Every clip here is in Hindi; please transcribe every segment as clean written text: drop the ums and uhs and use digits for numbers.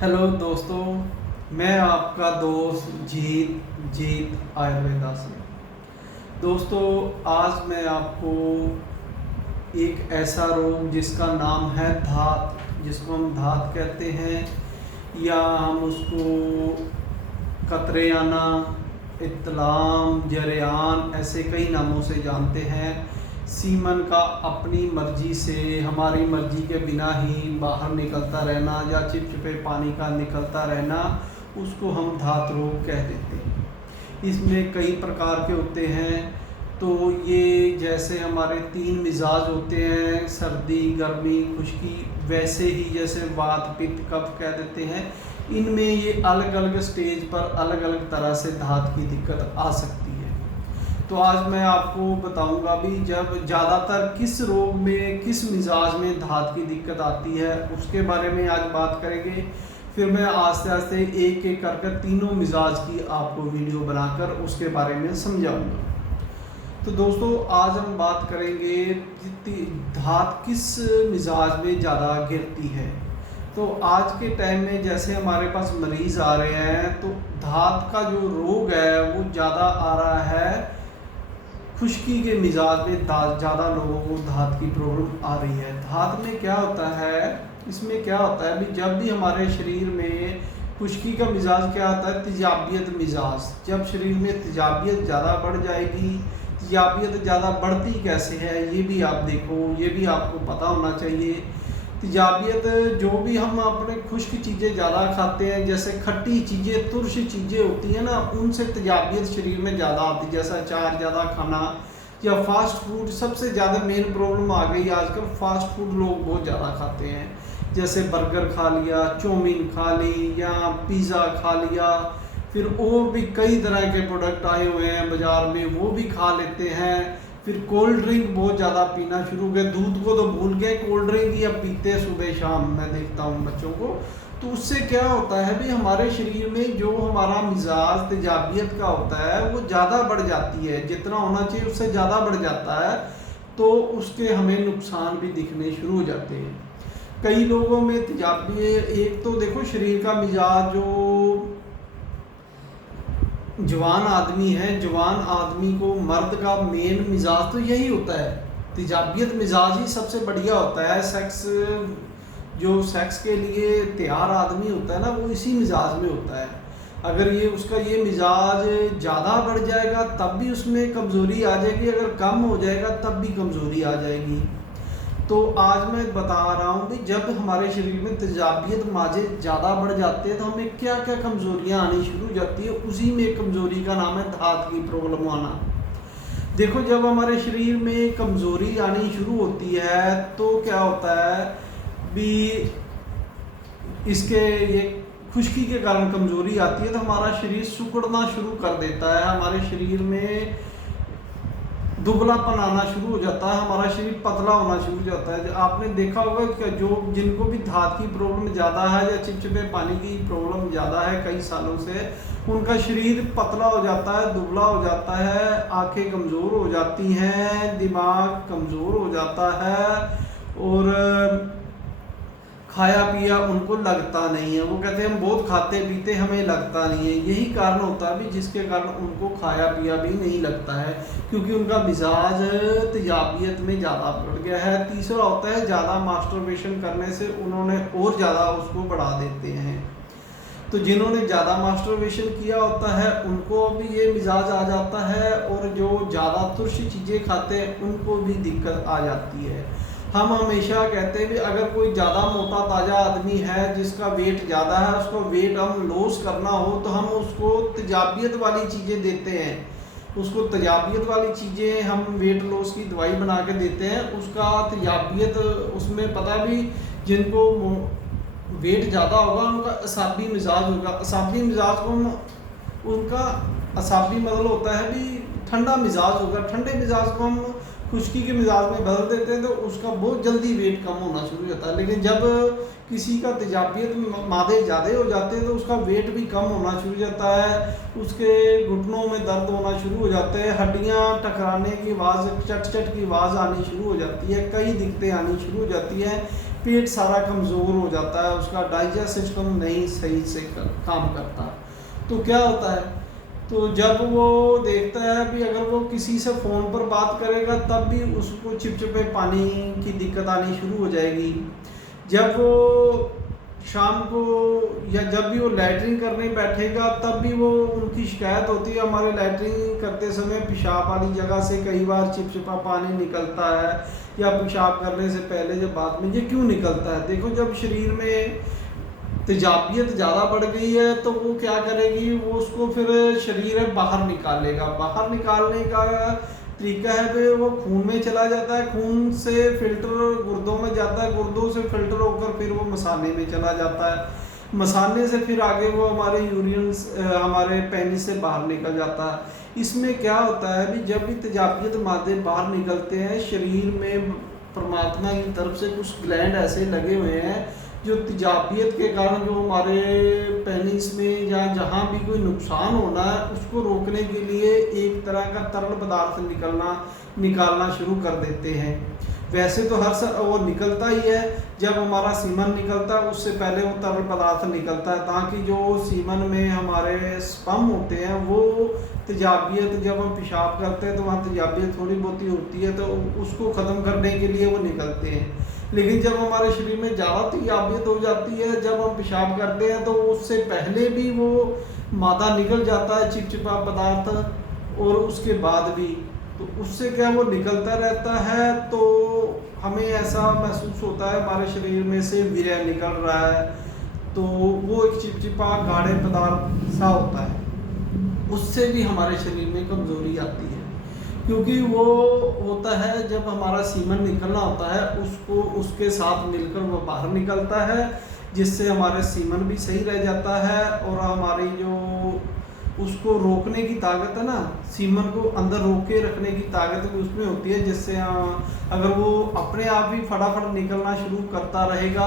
हेलो दोस्तों, मैं आपका दोस्त जीत आयुर्वेदा से। दोस्तों, आज मैं आपको एक ऐसा रोग जिसका नाम है धात, जिसको हम धात कहते हैं या हम उसको कतरेयाना, इत्तलाम, जरेयान ऐसे कई नामों से जानते हैं। सीमन का अपनी मर्जी से, हमारी मर्जी के बिना ही बाहर निकलता रहना या चिपचिपे पानी का निकलता रहना, उसको हम धात रोग कह देते हैं। इसमें कई प्रकार के होते हैं। तो ये जैसे हमारे 3 मिजाज होते हैं, सर्दी, गर्मी, खुश्की, वैसे ही जैसे वात, पित्त, कफ कह देते हैं। इनमें ये अलग अलग स्टेज पर अलग अलग तरह से धात की दिक्कत आ सकती है। तो आज मैं आपको बताऊंगा भी जब ज़्यादातर किस रोग में, किस मिजाज में धात की दिक्कत आती है, उसके बारे में आज बात करेंगे। फिर मैं आस्ते आस्ते एक एक कर तीनों मिजाज की आपको वीडियो बनाकर उसके बारे में समझाऊंगा। तो दोस्तों, आज हम बात करेंगे कि धात किस मिजाज में ज़्यादा गिरती है। तो आज के टाइम में जैसे हमारे पास मरीज़ आ रहे हैं, तो धात का जो रोग है वो ज़्यादा आ रहा है। खुश्की के मिजाज में ज़्यादा लोगों को धात की प्रॉब्लम आ रही है। धात में क्या होता है, इसमें क्या होता है भी जब भी हमारे शरीर में खुश्की का मिजाज क्या होता है, तेजाबियत मिजाज। जब शरीर में तेजाबियत ज़्यादा बढ़ जाएगी, तेजाबियत ज़्यादा बढ़ती कैसे है ये भी आप देखो, ये भी आपको पता होना चाहिए। तेजाबियत, जो भी हम अपने खुश्क चीज़ें ज़्यादा खाते हैं, जैसे खट्टी चीज़ें, तुरश चीज़ें होती हैं ना, उनसे तेजाबियत शरीर में ज़्यादा आती है। जैसा अचार ज़्यादा खाना या फास्ट फूड, सबसे ज़्यादा मेन प्रॉब्लम आ गई आजकल, फास्ट फूड लोग बहुत ज़्यादा खाते हैं। जैसे बर्गर खा लिया, चाउमीन खा ली या पिज़्ज़ा खा लिया, फिर और भी कई तरह के प्रोडक्ट आए हुए हैं बाज़ार में, वो भी खा लेते हैं। फिर कोल्ड ड्रिंक बहुत ज़्यादा पीना शुरू किया, दूध को तो भूल गए, कोल्ड ड्रिंक ही अब पीते हैं सुबह शाम, मैं देखता हूँ बच्चों को। तो उससे क्या होता है भी हमारे शरीर में जो हमारा मिजाज तेजाबियत का होता है वो ज़्यादा बढ़ जाती है, जितना होना चाहिए उससे ज़्यादा बढ़ जाता है। तो उसके हमें नुकसान भी दिखने शुरू हो जाते हैं। कई लोगों में तेजाबियत, एक तो देखो शरीर का मिजाज, जो जवान आदमी है, जवान आदमी को मर्द का मेन मिजाज तो यही होता है, तेजाबियत मिजाज ही सबसे बढ़िया होता है। सेक्स, जो सेक्स के लिए तैयार आदमी होता है ना, वो इसी मिजाज में होता है। अगर ये उसका ये मिजाज ज़्यादा बढ़ जाएगा तब भी उसमें कमज़ोरी आ जाएगी, अगर कम हो जाएगा तब भी कमज़ोरी आ जाएगी। तो आज मैं बता रहा हूँ कि जब हमारे शरीर में तेजाबियत माजे ज़्यादा बढ़ जाते हैं तो हमें क्या क्या कमज़ोरियाँ आनी शुरू हो जाती है। उसी में कमज़ोरी का नाम है धात की प्रॉब्लम आना। देखो, जब हमारे शरीर में कमज़ोरी आनी शुरू होती है तो क्या होता है भी, इसके ये खुश्की के कारण कमज़ोरी आती है तो हमारा शरीर सिकुड़ना शुरू कर देता है, हमारे शरीर में दुबलापन आना शुरू हो जाता है, हमारा शरीर पतला होना शुरू हो जाता है। आपने देखा होगा कि जो जिनको भी धात की प्रॉब्लम ज़्यादा है या चिपचिपे पानी की प्रॉब्लम ज़्यादा है कई सालों से, उनका शरीर पतला हो जाता है, दुबला हो जाता है, आंखें कमज़ोर हो जाती हैं, दिमाग कमज़ोर हो जाता है और खाया पिया उनको लगता नहीं है। वो कहते हैं हम बहुत खाते पीते, हमें लगता नहीं है। यही कारण होता है भी जिसके कारण उनको खाया पिया भी नहीं लगता है, क्योंकि उनका मिजाज तेजाबियत में ज़्यादा बढ़ गया है। तीसरा होता है ज़्यादा मास्टरबेशन करने से उन्होंने और ज़्यादा उसको बढ़ा देते हैं। तो जिन्होंने ज़्यादा मास्टरबेशन किया होता है उनको भी ये मिजाज आ जाता है, और जो ज़्यादा तुर्श चीज़ें खाते हैं उनको भी दिक्कत आ जाती है। हम हमेशा कहते हैं कि अगर कोई ज़्यादा मोटा ताज़ा आदमी है जिसका वेट ज़्यादा है, उसको वेट हम लॉस करना हो तो हम उसको तेजाबियत वाली चीज़ें देते हैं। उसको तेजाबियत वाली चीज़ें हम वेट लॉस की दवाई बना के देते हैं। उसका तेजाबियत, उसमें पता भी, जिनको वेट ज़्यादा होगा उनका असाबी मिजाज होगा। असाबी मिजाज को हम, उनका असाबी मतलब होता है भी ठंडा मिजाज होगा। ठंडे मिजाज को हम खुश्की के मिजाज में बदल देते हैं तो उसका बहुत जल्दी वेट कम होना शुरू हो जाता है। लेकिन जब किसी का तेजाबियत मादे ज़्यादा हो जाते हैं तो उसका वेट भी कम होना शुरू हो जाता है, उसके घुटनों में दर्द होना शुरू हो जाते हैं, हड्डियां टकराने की आवाज़, चट चट की आवाज़ आनी शुरू हो जाती है, कई दिक्कतें आनी शुरू हो जाती हैं। पेट सारा कमज़ोर हो जाता है, उसका डाइजेस्ट सिस्टम नहीं सही से काम करता। तो क्या होता है, तो जब वो देखता है भी अगर वो किसी से फ़ोन पर बात करेगा तब भी उसको चिपचिपे पानी की दिक्कत आनी शुरू हो जाएगी। जब वो शाम को या जब भी वो लैट्रिन करने बैठेगा तब भी वो उनकी शिकायत होती है, हमारे लैट्रिन करते समय पेशाब वाली जगह से कई बार चिपचिपा पानी निकलता है, या पेशाब करने से पहले जब बाद में ये क्यों निकलता है। देखो, जब शरीर में तेजाबियत ज़्यादा बढ़ गई है तो वो क्या करेगी, वो उसको फिर शरीर है बाहर निकालेगा। बाहर निकालने का तरीका है कि वो खून में चला जाता है, खून से फिल्टर गुर्दों में जाता है, गुर्दों से फिल्टर होकर फिर वो मसाने में चला जाता है, मसाने से फिर आगे वो हमारे यूरिन हमारे पेनिस से बाहर निकल जाता है। इसमें क्या होता है भी जब भी तेजाबियत मादे बाहर निकलते हैं, शरीर में परमात्मा की तरफ से कुछ ग्लैंड ऐसे लगे हुए हैं जो तेजाबियत के कारण जो हमारे पेनिस में या जहाँ भी कोई नुकसान होना है उसको रोकने के लिए एक तरह का तरल पदार्थ निकालना शुरू कर देते हैं। वैसे तो वो निकलता ही है, जब हमारा सीमन निकलता है उससे पहले वो तरल पदार्थ निकलता है, ताकि जो सीमन में हमारे स्पर्म होते हैं वो तेजाबियत, जब हम पेशाब करते हैं तो वहाँ तेजाबियत थोड़ी बहुत ही होती है तो उसको ख़त्म करने के लिए वो निकलते हैं। लेकिन जब हमारे शरीर में ज़्यादा तेजाबियत हो जाती है, जब हम पेशाब करते हैं तो उससे पहले भी वो मादा निकल जाता है, चिपचिपा पदार्थ, और उसके बाद भी, तो उससे क्या वो निकलता रहता है। तो हमें ऐसा महसूस होता है हमारे शरीर में से वीर्य निकल रहा है, तो वो एक चिपचिपा गाढ़े पदार्थ सा होता है, उससे भी हमारे शरीर में कमज़ोरी आती है। क्योंकि वो होता है जब हमारा सीमन निकलना होता है उसको उसके साथ मिलकर वो बाहर निकलता है, जिससे हमारे सीमन भी सही रह जाता है, और हमारी जो उसको रोकने की ताकत है ना, सीमन को अंदर रोक के रखने की ताकत भी उसमें होती है, जिससे अगर वो अपने आप ही फटाफट निकलना शुरू करता रहेगा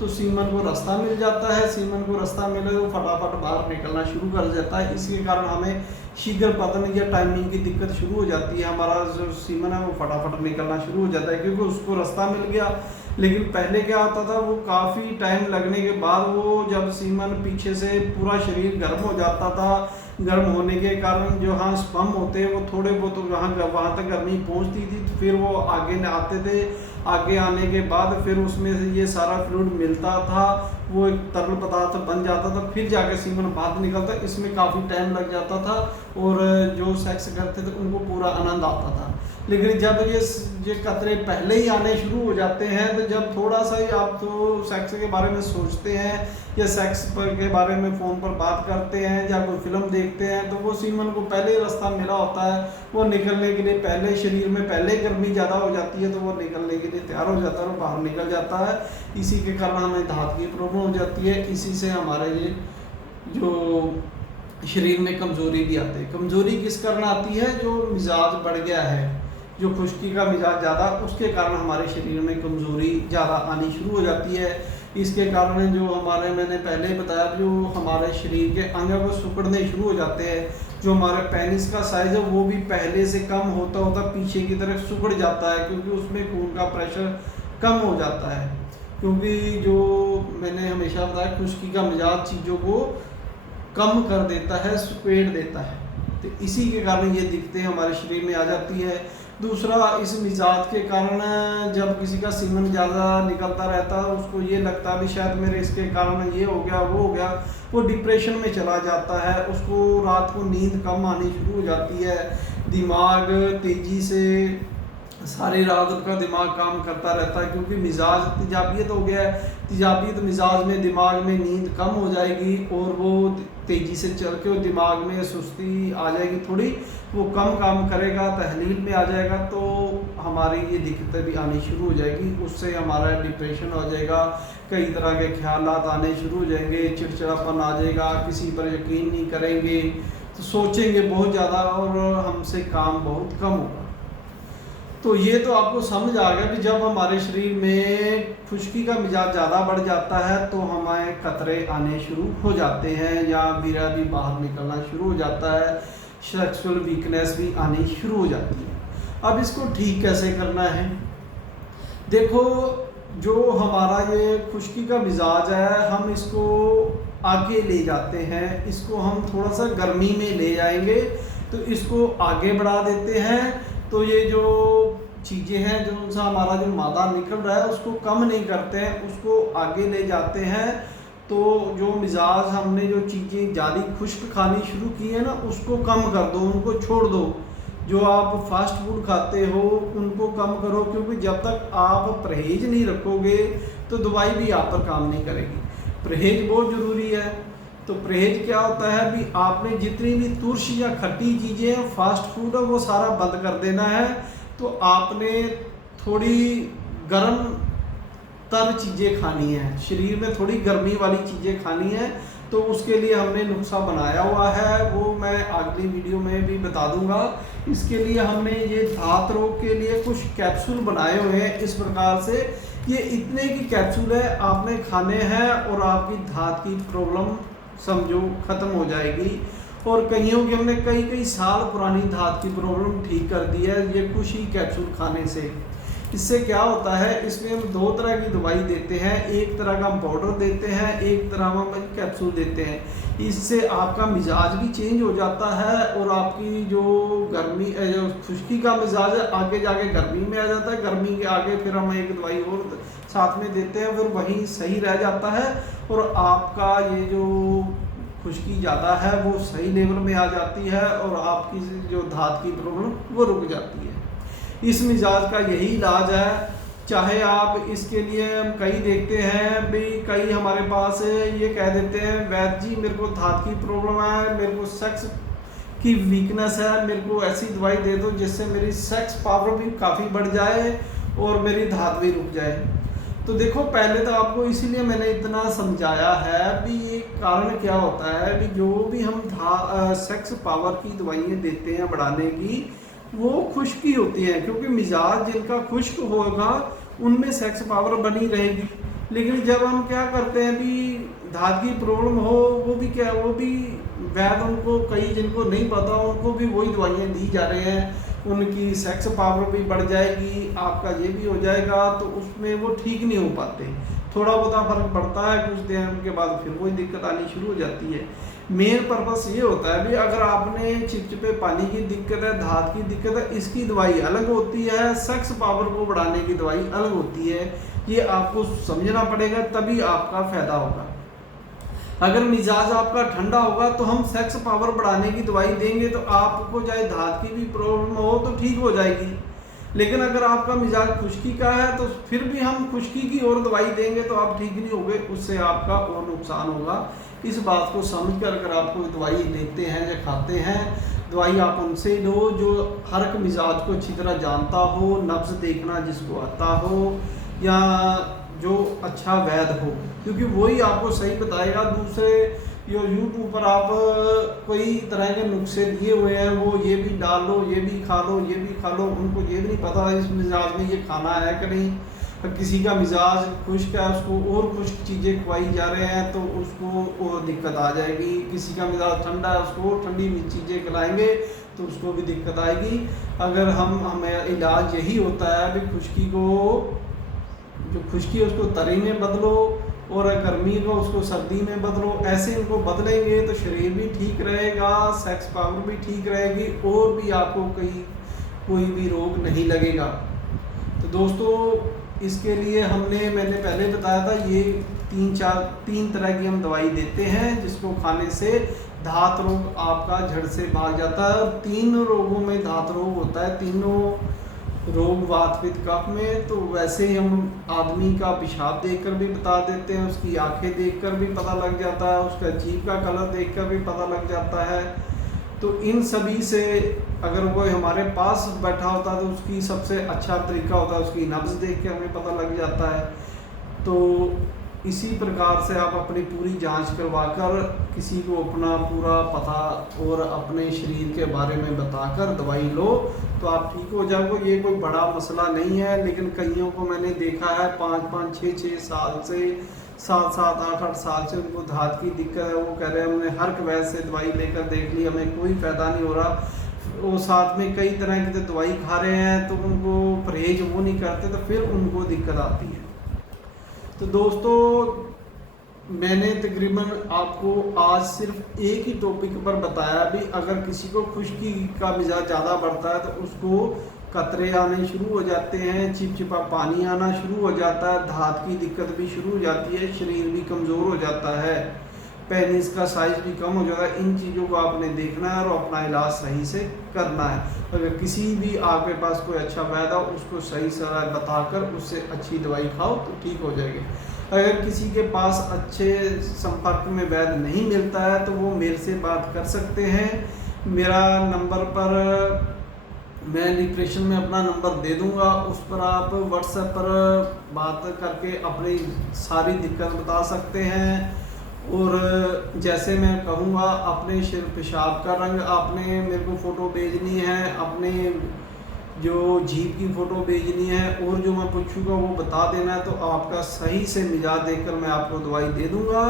तो सीमन को रास्ता मिल जाता है, सीमन को रास्ता मिले तो फटाफट बाहर निकलना शुरू कर जाता है। इसके कारण हमें शीघ्र पतन या टाइमिंग की दिक्कत शुरू हो जाती है, हमारा जो सीमन है वो फटाफट निकलना शुरू हो जाता है क्योंकि उसको रास्ता मिल गया। लेकिन पहले क्या होता था, वो काफ़ी टाइम लगने के बाद वो जब सीमन पीछे से पूरा शरीर गर्म हो जाता था, गर्म होने के कारण जो हाँ स्पर्म होते हैं वो थोड़े बहुत वहाँ तक गर्मी पहुँचती थी, तो फिर वो आगे आते थे, आगे आने के बाद फिर उसमें से ये सारा फ्लूइड मिलता था, वो एक तरल पदार्थ बन जाता था, फिर जाके सीमन बाहर निकलता। इसमें काफ़ी टाइम लग जाता था और जो सेक्स करते थे उनको पूरा आनंद आता था। लेकिन जब ये कतरे पहले ही आने शुरू हो जाते हैं, तो जब थोड़ा सा ही आप तो सेक्स के बारे में सोचते हैं या सेक्स के बारे में फ़ोन पर बात करते हैं या कोई फिल्म देखते हैं, तो वो सीमन को पहले ही रास्ता मिला होता है, वो निकलने के लिए पहले शरीर में पहले गर्मी ज़्यादा हो जाती है तो वो निकलने के लिए तैयार हो जाता है और बाहर निकल जाता है। इसी के कारण हमें दांत की प्रॉब्लम हो जाती है, इसी से हमारे ये जो शरीर में कमज़ोरी भी आती है। कमज़ोरी किस कारण आती है, जो मिजाज बढ़ गया है, जो खुश्की का मिजाज ज़्यादा, उसके कारण हमारे शरीर में कमज़ोरी ज़्यादा आनी शुरू हो जाती है। इसके कारण जो हमारे मैंने पहले बताया, जो हमारे शरीर के अंग वो सिकुड़ने शुरू हो जाते हैं, जो हमारे पेनिस का साइज़ है वो भी पहले से कम होता होता पीछे की तरफ सिकुड़ जाता है, क्योंकि उसमें खून का प्रेशर कम हो जाता है। क्योंकि जो मैंने हमेशा बताया, खुश्की का मिजाज चीज़ों को कम कर देता है, सुपेट देता है, तो इसी के कारण ये दिक्कतें हमारे शरीर में आ जाती है। दूसरा, इस मिजाज के कारण जब किसी का सीमन ज़्यादा निकलता रहता है, उसको ये लगता है भी शायद मेरे इसके कारण ये हो गया वो हो गया, वो डिप्रेशन में चला जाता है, उसको रात को नींद कम आनी शुरू हो जाती है, दिमाग तेज़ी से सारी रात उसका दिमाग काम करता रहता है, क्योंकि मिजाज तेजाबियत हो गया है। तेजाबियत मिजाज में दिमाग में नींद कम हो जाएगी और वो तेज़ी से चल के दिमाग में सुस्ती आ जाएगी, थोड़ी वो कम काम करेगा, तहलील में आ जाएगा, तो हमारी ये दिक्कतें भी आनी शुरू हो जाएगी। उससे हमारा डिप्रेशन हो जाएगा, कई तरह के ख्यालात आने शुरू हो जाएंगे, चिड़चिड़ापन आ जाएगा, किसी पर यकीन नहीं करेंगे, तो सोचेंगे बहुत ज़्यादा और हमसे काम बहुत कम होगा। तो ये तो आपको समझ आ गया कि जब हमारे शरीर में खुश्की का मिजाज ज़्यादा बढ़ जाता है तो हमें खतरे आने शुरू हो जाते हैं, या वीर्य भी बाहर निकलना शुरू हो जाता है, सेक्सुअल वीकनेस भी आनी शुरू हो जाती है। अब इसको ठीक कैसे करना है? देखो, जो हमारा ये खुश्की का मिजाज है, हम इसको आगे ले जाते हैं, इसको हम थोड़ा सा गर्मी में ले जाएंगे तो इसको आगे बढ़ा देते हैं। तो ये जो चीज़ें हैं, जो उनसे हमारा जो मादा निकल रहा है उसको कम नहीं करते हैं, उसको आगे ले जाते हैं। तो जो मिजाज हमने जो चीज़ें ज़्यादा खुश्क खानी शुरू की है ना, उसको कम कर दो, उनको छोड़ दो। जो आप फास्ट फूड खाते हो उनको कम करो, क्योंकि जब तक आप परहेज नहीं रखोगे तो दवाई भी आप पर काम नहीं करेगी। परहेज बहुत ज़रूरी है। तो परहेज क्या होता है भी, आपने जितनी भी तुर्श या खट्टी चीज़ें हैं, फास्ट फूड है, वो सारा बंद कर देना है। तो आपने थोड़ी गर्म तर चीज़ें खानी है, शरीर में थोड़ी गर्मी वाली चीज़ें खानी है। तो उसके लिए हमने नुस्खा बनाया हुआ है, वो मैं अगली वीडियो में भी बता दूंगा। इसके लिए हमने ये दांत रोग के लिए कुछ कैप्सूल बनाए हुए हैं इस प्रकार से। ये इतने की कैप्सूल है, आपने खाने हैं और आपकी दांत की प्रॉब्लम समझो ख़त्म हो जाएगी। और कईयों की हमने कई कई साल पुरानी दांत की प्रॉब्लम ठीक कर दी है ये कुछ ही कैप्सूल खाने से। इससे क्या होता है, इसमें हम दो तरह की दवाई देते हैं, एक तरह का हम पाउडर देते हैं, एक तरह हम कैप्सूल देते हैं। इससे आपका मिजाज भी चेंज हो जाता है और आपकी जो गर्मी जो खुश्की का मिजाज है आगे जाके गर्मी में आ जाता है, गर्मी के आगे फिर हम एक दवाई और साथ में देते हैं, फिर वहीं सही रह जाता है और आपका ये जो खुश्की ज़्यादा है वो सही लेवल में आ जाती है और आपकी जो दांत की प्रॉब्लम वो रुक जाती है। इस मिजाज का यही इलाज है। चाहे आप इसके लिए हम कई देखते हैं भी, कई हमारे पास ये कह देते हैं वैद्य जी मेरे को दांत की प्रॉब्लम है, मेरे को सेक्स की वीकनेस है, मेरे को ऐसी दवाई दे दो जिससे मेरी सेक्स पावर भी काफ़ी बढ़ जाए और मेरी दांत भी रुक जाए। तो देखो, पहले तो आपको इसीलिए मैंने इतना समझाया है भी ये कारण क्या होता है भी, जो भी हम सेक्स पावर की दवाइयाँ देते हैं बढ़ाने की, वो खुश्की होती है, क्योंकि मिजाज जिनका खुश्क होगा उनमें सेक्स पावर बनी रहेगी। लेकिन जब हम क्या करते हैं भी दांत की प्रॉब्लम हो, वो भी क्या, वो भी वैद उनको कई जिनको नहीं पता उनको भी वही दवाइयाँ दी जा रहे हैं, उनकी सेक्स पावर भी बढ़ जाएगी, आपका ये भी हो जाएगा, तो उसमें वो ठीक नहीं हो पाते। थोड़ा बहुत फर्क पड़ता है, कुछ दिन के बाद फिर वही दिक्कत आनी शुरू हो जाती है। मेन पर्पस ये होता है भी, अगर आपने चिपचिपे पानी की दिक्कत है, दांत की दिक्कत है, इसकी दवाई अलग होती है, सेक्स पावर को बढ़ाने की दवाई अलग होती है। ये आपको समझना पड़ेगा, तभी आपका फायदा होगा। अगर मिजाज आपका ठंडा होगा तो हम सेक्स पावर बढ़ाने की दवाई देंगे तो आपको चाहे दांत की भी प्रॉब्लम हो तो ठीक हो जाएगी। लेकिन अगर आपका मिजाज खुश्की का है तो फिर भी हम खुश्की की और दवाई देंगे तो आप ठीक नहीं होगे, उससे आपका और नुकसान होगा। इस बात को समझ कर अगर आप कोई दवाई लेते हैं या खाते हैं, दवाई आप उनसे लो जो हर एक मिजाज को अच्छी तरह जानता हो, नब्ज देखना जिसको आता हो, या जो अच्छा वैद्य हो, क्योंकि वही आपको सही बताएगा। दूसरे जो यूट्यूब पर आप कोई तरह के नुस्खे दिए हुए हैं, वो ये भी डाल लो, ये भी खा लो, ये भी खा लो, उनको ये भी नहीं पता इस मिजाज में ये खाना है कि नहीं। किसी का मिजाज खुश्क है, उसको और खुश्क चीज़ें खवाई जा रहे हैं तो उसको और दिक्कत आ जाएगी। किसी का मिजाज ठंडा है, उसको और ठंडी चीज़ें खिलाएंगे तो उसको भी दिक्कत आएगी। अगर हमें इलाज यही होता है भी, खुश्की को जो खुश्की है उसको तरी में बदलो और गर्मी को उसको सर्दी में बदलो। ऐसे इनको बदलेंगे तो शरीर भी ठीक रहेगा, सेक्स पावर भी ठीक रहेगी और भी आपको कोई भी रोग नहीं लगेगा। तो दोस्तों, इसके लिए मैंने पहले बताया था, ये तीन तरह की हम दवाई देते हैं जिसको खाने से दांत रोग आपका झड़ से भाग जाता है। और 3 रोगों में दांत रोग होता है, तीनों रोग वात पित्त कफ में। तो वैसे ही हम आदमी का पेशाब देखकर भी बता देते हैं, उसकी आंखें देखकर भी पता लग जाता है, उसका जीभ का कलर देखकर भी पता लग जाता है। तो इन सभी से अगर कोई हमारे पास बैठा होता है तो उसकी सबसे अच्छा तरीका होता है उसकी नब्ज़ देख के हमें पता लग जाता है। तो इसी प्रकार से आप अपनी पूरी जांच करवाकर किसी को अपना पूरा पता और अपने शरीर के बारे में बताकर दवाई लो तो आप ठीक हो जाओगे। ये कोई बड़ा मसला नहीं है, लेकिन कईयों को मैंने देखा है 5-5, 6-6 साल से, 7-7, 8-8 साल से उनको दांत की दिक्कत है। वो कह रहे हैं हमने हर वैद्य से दवाई लेकर देख ली, हमें कोई फ़ायदा नहीं हो रहा। वो साथ में कई तरह की तो दवाई खा रहे हैं तो उनको परहेज वो नहीं करते तो फिर उनको दिक्कत आती है। तो दोस्तों मैंने तकरीबन आपको आज सिर्फ एक ही टॉपिक पर बताया भी, अगर किसी को खुश्की का मिजाज ज़्यादा बढ़ता है तो उसको कतरे आने शुरू हो जाते हैं, चिपचिपा पानी आना शुरू हो जाता है, धात की दिक्कत भी शुरू हो जाती है, शरीर भी कमज़ोर हो जाता है, पेनिस का साइज भी कम हो जाता है। इन चीज़ों को आपने देखना है और अपना इलाज सही से करना है। अगर किसी भी आपके पास कोई अच्छा वैद्य हो उसको सही सलाह बताकर उससे अच्छी दवाई खाओ तो ठीक हो जाएगी। अगर किसी के पास अच्छे संपर्क में वैद्य नहीं मिलता है तो वो मेरे से बात कर सकते हैं। मेरा नंबर पर मैं डिस्क्रिप्शन में अपना नंबर दे दूंगा, उस पर आप व्हाट्सएप पर बात करके अपनी सारी दिक्कत बता सकते हैं। और जैसे मैं कहूँगा अपने सिर पेशाब का रंग आपने मेरे को फ़ोटो भेजनी है, अपने जो जीभ की फ़ोटो भेजनी है और जो मैं पूछूंगा वो बता देना है, तो आपका सही से मिजाज देखकर मैं आपको दवाई दे दूंगा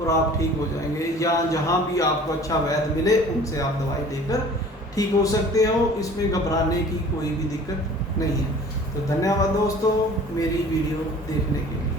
और आप ठीक हो जाएंगे। या जहाँ भी आपको अच्छा वैद्य मिले उनसे आप दवाई लेकर ठीक हो सकते हो, इसमें घबराने की कोई भी दिक्कत नहीं है। तो धन्यवाद दोस्तों मेरी वीडियो देखने के लिए।